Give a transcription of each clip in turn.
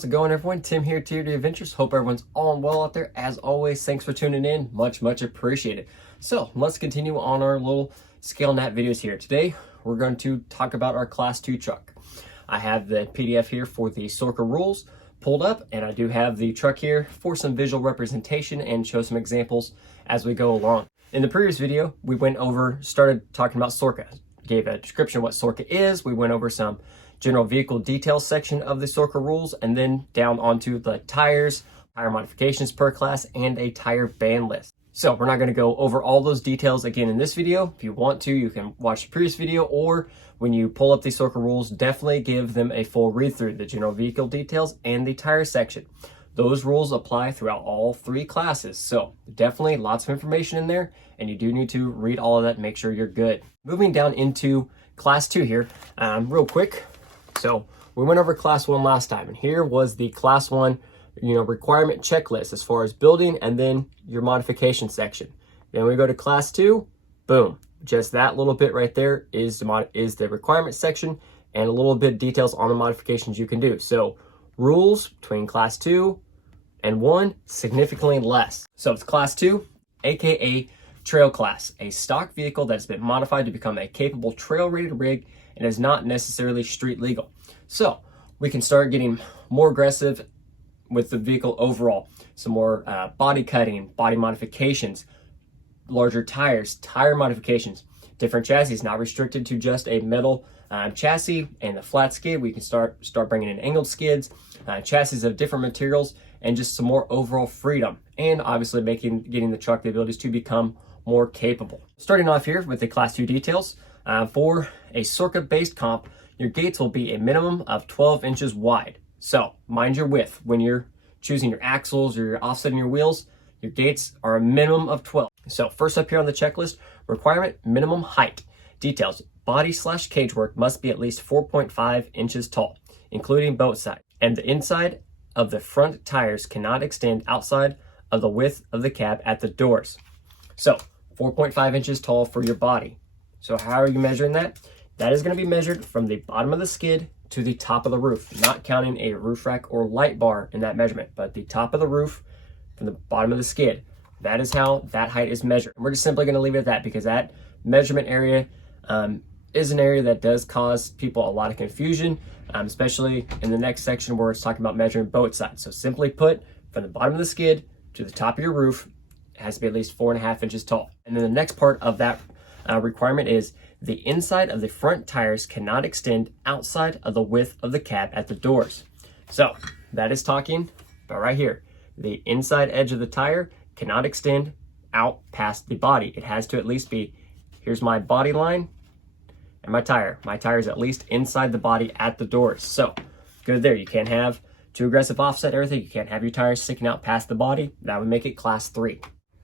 how's it going, everyone? Tim here, Tier 2 Adventures. Hope everyone's all well out there. As always, thanks for tuning in. Much appreciated. So let's continue on our little scale nap videos here. Today, we're going to talk about our Class 2 truck. I have the PDF here for the SORRCA rules pulled up, and I do have the truck here for some visual representation and show some examples as we go along. In the previous video, we started talking about SORRCA. Gave a description of what SORRCA is. We went over some general vehicle details section of the SORRCA rules, and then down onto the tires, tire modifications per class, and a tire ban list. So we're not going to go over all those details again in this video. If you want to, you can watch the previous video, or when you pull up the SORRCA rules, definitely give them a full read through, the general vehicle details and the tire section. Those rules apply throughout all three classes. So definitely lots of information in there, and you do need to read all of that and make sure you're good. Moving down into Class 2 here, real quick. So we went over Class 1 last time, and here was the Class 1 requirement checklist as far as building and then your modification section. Then we go to Class 2, boom, just that little bit right there is the requirement section, and a little bit details on the modifications you can do. So rules between Class 2 and 1, significantly less. So it's Class 2, aka trail class, a stock vehicle that has been modified to become a capable trail rated rig and is not necessarily street legal. So we can start getting more aggressive with the vehicle overall. Some more body cutting, body modifications, larger tires, tire modifications, different chassis, not restricted to just a metal chassis and a flat skid. We can start bringing in angled skids, chassis of different materials, and just some more overall freedom. And obviously getting the truck the abilities to become more capable. Starting off here with the Class 2 details, for a SORRCA based comp, your gates will be a minimum of 12 inches wide. So mind your width. When you're choosing your axles or you're offsetting your wheels, your gates are a minimum of 12. So first up here on the checklist, requirement minimum height. Details, body/cage work must be at least 4.5 inches tall, including boat side. And the inside of the front tires cannot extend outside of the width of the cab at the doors. So 4.5 inches tall for your body. So how are you measuring that? That is going to be measured from the bottom of the skid to the top of the roof, not counting a roof rack or light bar in that measurement, but the top of the roof from the bottom of the skid. That is how that height is measured. And we're just simply going to leave it at that because that measurement area is an area that does cause people a lot of confusion, especially in the next section where it's talking about measuring boat sides. So simply put, from the bottom of the skid to the top of your roof, it has to be at least 4.5 inches tall. And then the next part of that requirement is the inside of the front tires cannot extend outside of the width of the cab at the doors. So that is talking about right here. The inside edge of the tire cannot extend out past the body. It has to at least be, here's my body line and my tire. My tire is at least inside the body at the doors. So good there. You can't have too aggressive offset everything. You can't have your tires sticking out past the body. That would make it Class 3.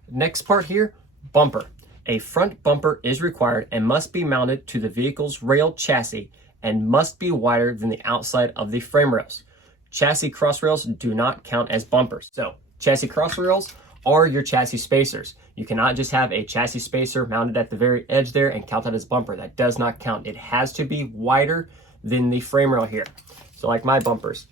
Next part here, bumper. A front bumper is required and must be mounted to the vehicle's rail chassis and must be wider than the outside of the frame rails. Chassis cross rails do not count as bumpers. So chassis cross rails are your chassis spacers. You cannot just have a chassis spacer mounted at the very edge there and count that as bumper. That does not count. It has to be wider than the frame rail here. So like my bumpers,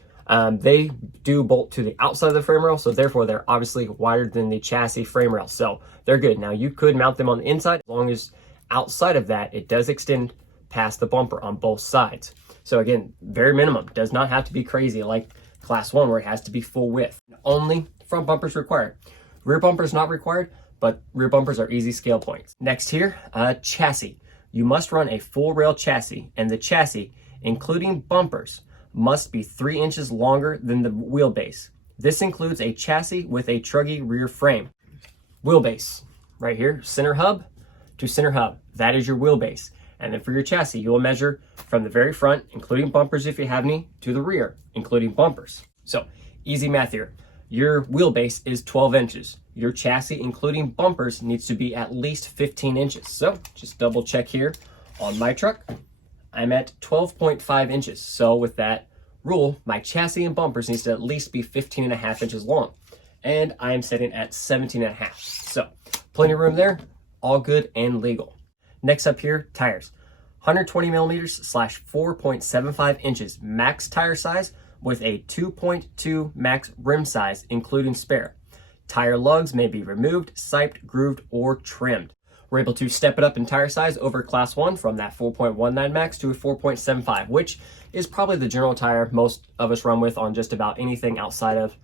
they do bolt to the outside of the frame rail, so therefore they're obviously wider than the chassis frame rail. So they're good. Now you could mount them on the inside as long as outside of that it does extend past the bumper on both sides. So again, very minimum. Does not have to be crazy like Class 1 where it has to be full width. Only front bumpers required. Rear bumpers not required, but rear bumpers are easy scale points. Next here, chassis. You must run a full rail chassis, and the chassis, including bumpers, must be 3 inches longer than the wheelbase. This includes a chassis with a truggy rear frame. Wheelbase, right here, center hub to center hub. That is your wheelbase. And then for your chassis, you will measure from the very front, including bumpers if you have any, to the rear, including bumpers. So easy math here. Your wheelbase is 12 inches. Your chassis, including bumpers, needs to be at least 15 inches. So just double check here on my truck. I'm at 12.5 inches. So with that rule, my chassis and bumpers needs to at least be 15.5 inches long. And I am sitting at 17.5. So plenty of room there, all good and legal. Next up here, tires. 120 millimeters / 4.75 inches max tire size with a 2.2 max rim size, including spare. Tire lugs may be removed, siped, grooved, or trimmed. We're able to step it up in tire size over Class 1 from that 4.19 max to a 4.75, which is probably the general tire most of us run with on just about anything outside of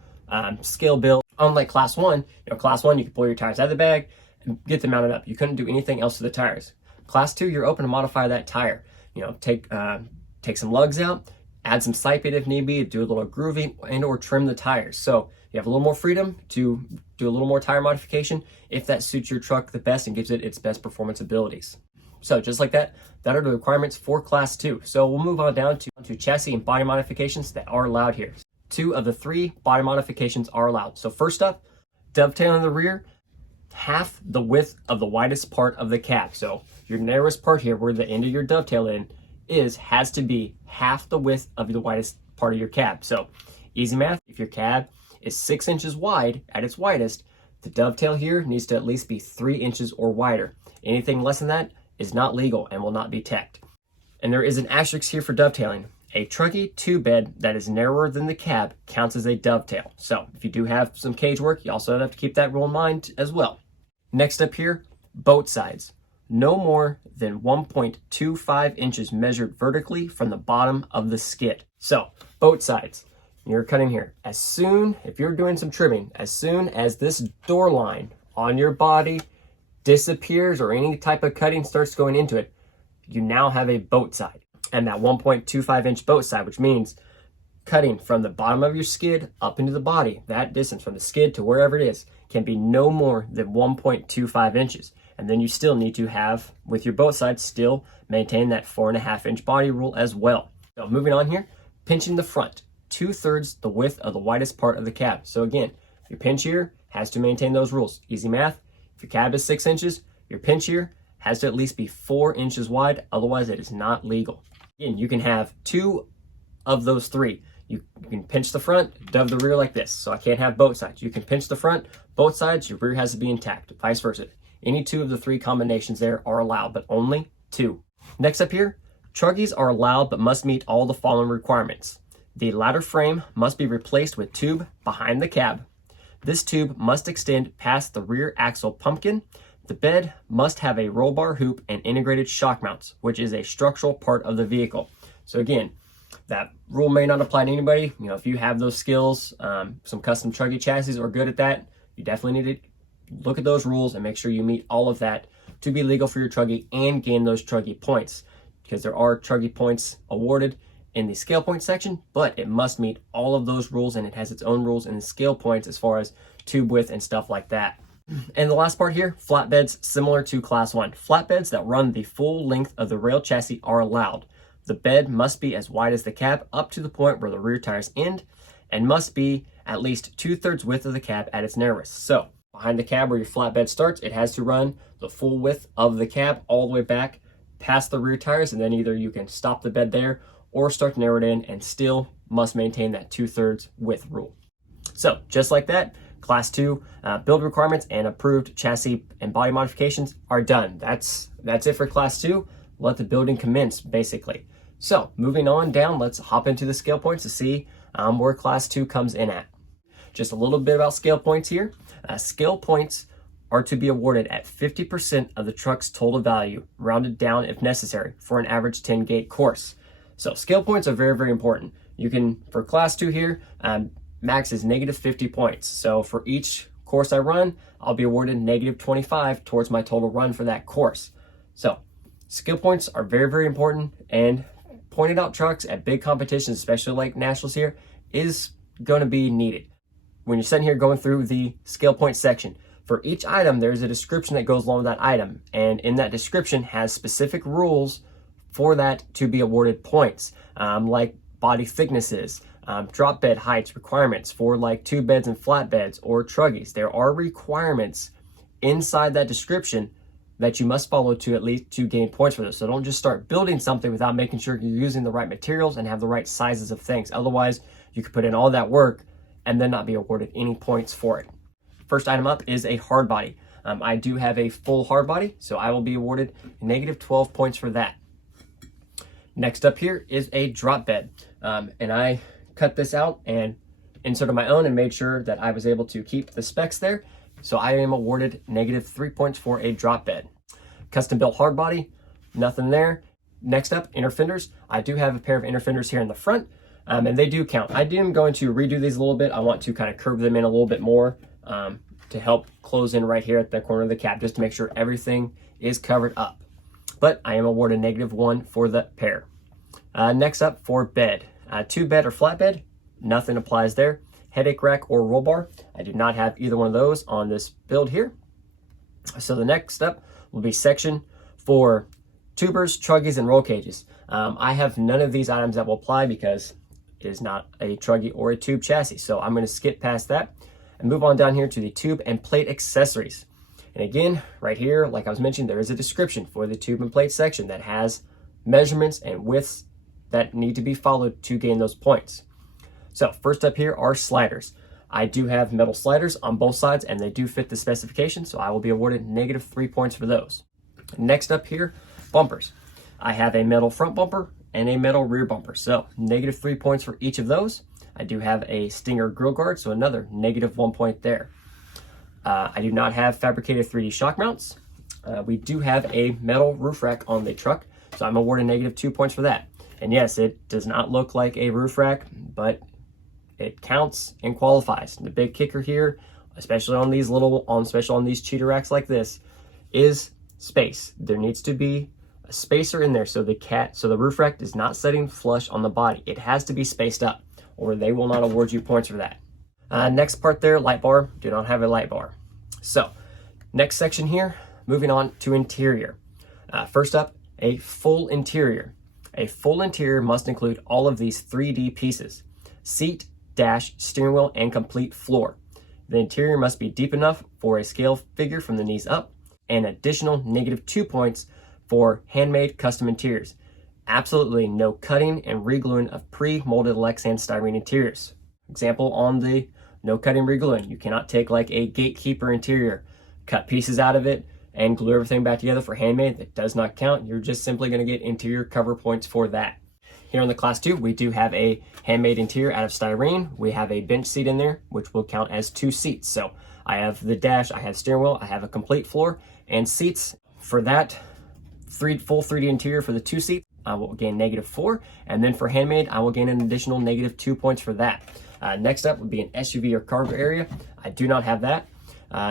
scale build. Unlike Class 1, Class 1, you can pull your tires out of the bag and get them mounted up. You couldn't do anything else to the tires. Class 2, you're open to modify that tire. Take some lugs out, add some siping if need be, do a little grooving, and or trim the tires. So you have a little more freedom to do a little more tire modification if that suits your truck the best and gives it its best performance abilities. So just like that are the requirements for Class 2. So we'll move on down to chassis and body modifications that are allowed here. 2 of the 3 body modifications are allowed. So first up, dovetail in the rear, half the width of the widest part of the cab. So your narrowest part here, where the end of your dovetail has to be half the width of the widest part of your cab. So easy math, if your cab is 6 inches wide at its widest, the dovetail here needs to at least be 3 inches or wider. Anything less than that is not legal and will not be teched. And there is an asterisk here for dovetailing. A Trunkie tube bed that is narrower than the cab counts as a dovetail. So if you do have some cage work, you also have to keep that rule in mind as well. Next up here, boat sides. No more than 1.25 inches measured vertically from the bottom of the skid. So boat sides, you're cutting here. If you're doing some trimming, as soon as this door line on your body disappears or any type of cutting starts going into it, you now have a boat side. And that 1.25 inch boat side, which means cutting from the bottom of your skid up into the body, that distance from the skid to wherever it is, can be no more than 1.25 inches. And then you still need to have, with your boat side, still maintain that 4.5 inch body rule as well. So moving on here, pinching the front, 2/3 the width of the widest part of the cab. So again, your pinch here has to maintain those rules. Easy math, if your cab is 6 inches, your pinch here has to at least be 4 inches wide, otherwise it is not legal. Again, you can have 2 of those 3. You can pinch the front, dove the rear like this. So I can't have both sides. You can pinch the front, both sides, your rear has to be intact, vice versa. Any 2 of the 3 combinations there are allowed, but only 2. Next up here, Trunkies are allowed but must meet all the following requirements. The ladder frame must be replaced with tube behind the cab. This tube must extend past the rear axle pumpkin. The bed must have a roll bar hoop and integrated shock mounts, which is a structural part of the vehicle. So again, that rule may not apply to anybody. If you have those skills, some custom Trunkie chassis are good at that. You definitely need to look at those rules and make sure you meet all of that to be legal for your Trunkie and gain those Trunkie points, because there are Trunkie points awarded in the scale point section, but it must meet all of those rules, and it has its own rules in the scale points as far as tube width and stuff like that. And the last part here, flatbeds similar to Class 1. Flatbeds that run the full length of the rail chassis are allowed. The bed must be as wide as the cab up to the point where the rear tires end, and must be at least 2/3 width of the cab at its narrowest. So behind the cab where your flatbed starts, it has to run the full width of the cab all the way back past the rear tires, and then either you can stop the bed there or start to narrow it in, and still must maintain that 2/3 width rule. So just like that, Class 2 build requirements and approved chassis and body modifications are done. That's it for Class 2. Let the building commence, basically. So moving on down, let's hop into the scale points to see where Class 2 comes in at. Just a little bit about scale points here. Scale points are to be awarded at 50% of the truck's total value, rounded down if necessary, for an average 10-gate course. So scale points are very, very important. You can, for Class 2 here, max is negative 50 points. So for each course I run, I'll be awarded negative 25 towards my total run for that course. So skill points are very, very important, and pointed out trucks at big competitions, especially like nationals here, is going to be needed. When you're sitting here going through the scale point section, for each item, there's a description that goes along with that item. And in that description has specific rules for that to be awarded points, like body thicknesses, drop bed heights requirements for like tube beds and flatbeds or Trunkies. There are requirements inside that description that you must follow to at least to gain points for this. So don't just start building something without making sure you're using the right materials and have the right sizes of things. Otherwise, you could put in all that work and then not be awarded any points for it. First item up is a hard body. I do have a full hard body, so I will be awarded negative 12 points for that. Next up here is a drop bed. And I cut this out and inserted my own and made sure that I was able to keep the specs there. So I am awarded -3 points for a drop bed. Custom built hard body, nothing there. Next up, inner fenders. I do have a pair of inner fenders here in the front, and they do count. I am going to redo these a little bit. I want to kind of curve them in a little bit more to help close in right here at the corner of the cab, just to make sure everything is covered up. But I am awarded -1 for the pair. Next up, for bed. 2-bed or flatbed, nothing applies there. Headache rack or roll bar, I do not have either one of those on this build here. So the next up will be section for tubers, truggies, and roll cages. I have none of these items that will apply because it is not a truggy or a tube chassis. So I'm going to skip past that and move on down here to the tube and plate accessories. And again, right here, like I was mentioning, there is a description for the tube and plate section that has measurements and widths that need to be followed to gain those points. So first up here are sliders. I do have metal sliders on both sides and they do fit the specification, so I will be awarded -3 points for those. Next up here, bumpers. I have a metal front bumper and a metal rear bumper, so -3 points for each of those. I do have a Stinger grill guard, so another -1 point there. I do not have fabricated 3D shock mounts. We do have a metal roof rack on the truck, so I'm awarded -2 points for that. And yes, it does not look like a roof rack, but it counts and qualifies. The big kicker here, especially on these especially on these cheater racks like this, is space. There needs to be a spacer in there so the roof rack is not sitting flush on the body. It has to be spaced up, or they will not award you points for that. Next part there, light bar. Do not have a light bar. So, next section here, moving on to interior. First up, a full interior. A full interior must include all of these 3D pieces: seat, dash, steering wheel, and complete floor. The interior must be deep enough for a scale figure from the knees up, and additional -2 points for handmade custom interiors. Absolutely no cutting and regluing of pre-molded Lexan styrene interiors. Example on the no cutting regluing. You cannot take like a gatekeeper interior, cut pieces out of it, and glue everything back together for handmade. That does not count. You're just simply going to get interior cover points for that. Here on the Class 2, we do have a handmade interior out of styrene. We have a bench seat in there, which will count as 2 seats. So I have the dash, I have steering wheel, I have a complete floor, and seats. For that full 3D interior for the 2 seats, I will gain -4. And then for handmade, I will gain an additional -2 points for that. Next up would be an SUV or cargo area. I do not have that.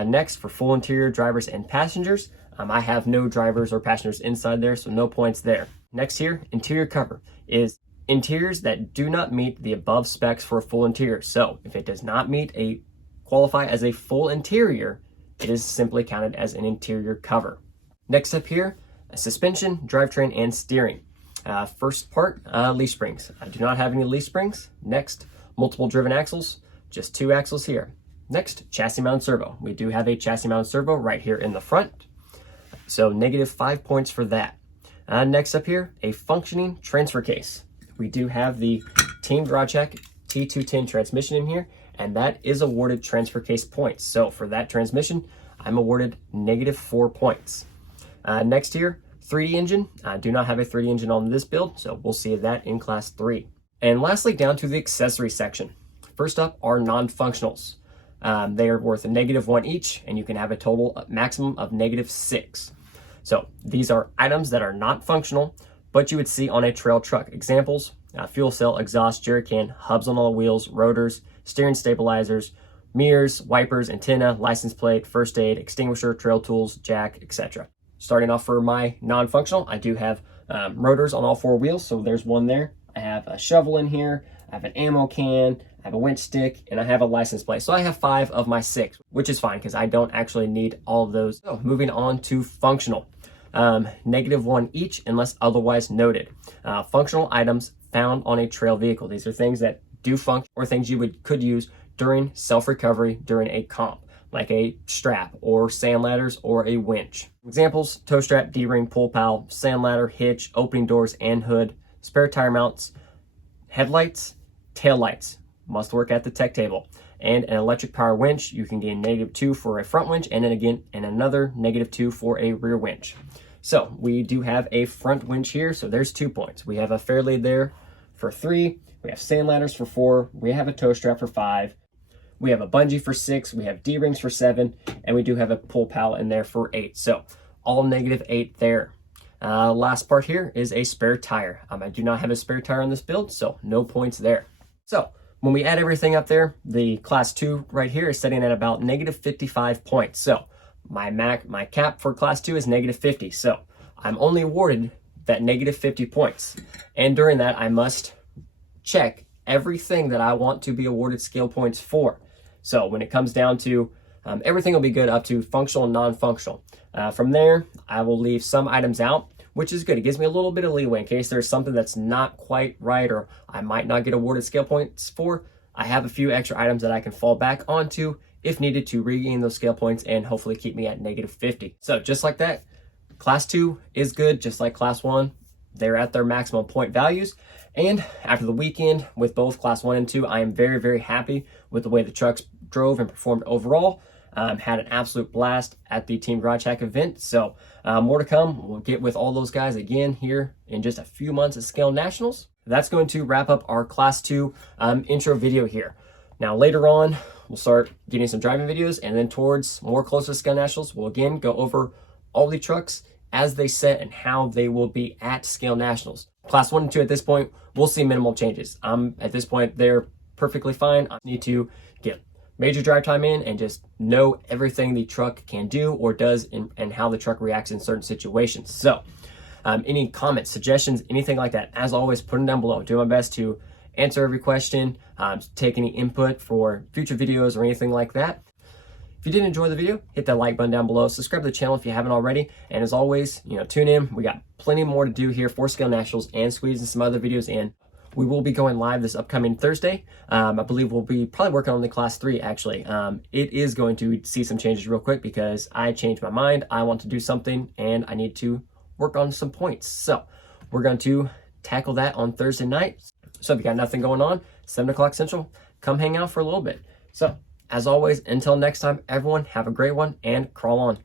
Next, for full interior drivers and passengers, I have no drivers or passengers inside there, so no points there. Next here, interior cover is interiors that do not meet the above specs for a full interior. So if it does not qualify as a full interior, it is simply counted as an interior cover. Next up here, suspension, drivetrain, and steering. First part, leaf springs. I do not have any leaf springs. Next, multiple driven axles, just 2 axles here. Next, chassis mounted servo. We do have a chassis mounted servo right here in the front, so -5 points for that. Next up here, a functioning transfer case. We do have the Team GarageHack T210 transmission in here, and that is awarded transfer case points. So for that transmission, I'm awarded -4 points. Next here, 3D engine. I do not have a 3D engine on this build, so we'll see that in Class 3. And lastly, down to the accessory section. First up are non-functionals. They are worth -1 each, and you can have a total maximum of -6. So these are items that are not functional, but you would see on a trail truck. Examples, fuel cell, exhaust, jerry can, hubs on all wheels, rotors, steering stabilizers, mirrors, wipers, antenna, license plate, first aid, extinguisher, trail tools, jack, etc. Starting off for my non-functional, I do have rotors on all 4 wheels, so there's one there. I have a shovel in here, I have an ammo can, I have a winch stick, and I have a license plate. So I have 5 of my 6, which is fine because I don't actually need all of those. So moving on to functional. -1 each unless otherwise noted. Functional items found on a trail vehicle. These are things that do function or things you could use during self-recovery during a comp, like a strap or sand ladders or a winch. Examples, tow strap, D-ring, pull pal, sand ladder, hitch, opening doors and hood, spare tire mounts, headlights, tail lights, must work at the tech table, and an electric power winch. You can gain -2 for a front winch, and then again, and another -2 for a rear winch. So we do have a front winch here, so there's 2 points. We have a Fairlead there for 3, We have sand ladders for 4. We have a toe strap for 5. We have a bungee for 6. We have D-rings for 7. And we do have a pull pallet in there for 8. So all -8 there. Last part here is a spare tire. I do not have a spare tire on this build, so no points there. So when we add everything up there, the class 2 right here is sitting at about -55 points. So my cap for class 2 is -50. So I'm only awarded that -50 points. And during that, I must check everything that I want to be awarded skill points for. So when it comes down to everything will be good up to functional and non-functional. From there, I will leave some items out, which is good. It gives me a little bit of leeway in case there's something that's not quite right or I might not get awarded skill points for. I have a few extra items that I can fall back onto if needed to regain those scale points and hopefully keep me at -50. So just like that, class 2 is good, just like class 1. They're at their maximum point values. And after the weekend with both class 1 and 2, I am very, very happy with the way the trucks drove and performed overall. Had an absolute blast at the Team Garage Hack event. So more to come. We'll get with all those guys again here in just a few months at Scale Nationals. That's going to wrap up our class 2 intro video here. Now later on, we'll start getting some driving videos, and then towards more closer to Scale Nationals, we'll again go over all the trucks as they set and how they will be at Scale Nationals. Class 1 and 2 at this point, we'll see minimal changes. At this point, they're perfectly fine. I need to get major drive time in and just know everything the truck can do or does and how the truck reacts in certain situations. So any comments, suggestions, anything like that, as always, put them down below. Do my best to answer every question, take any input for future videos or anything like that. If you did enjoy the video, hit that like button down below. Subscribe to the channel if you haven't already. And as always, tune in. We got plenty more to do here for Scale Nationals and squeezing some other videos in. We will be going live this upcoming Thursday. I believe we'll be probably working on the class 3 actually. It is going to see some changes real quick because I changed my mind. I want to do something and I need to work on some points. So we're going to tackle that on Thursday night. So if you got nothing going on, 7 o'clock Central, come hang out for a little bit. So as always, until next time, everyone have a great one and crawl on.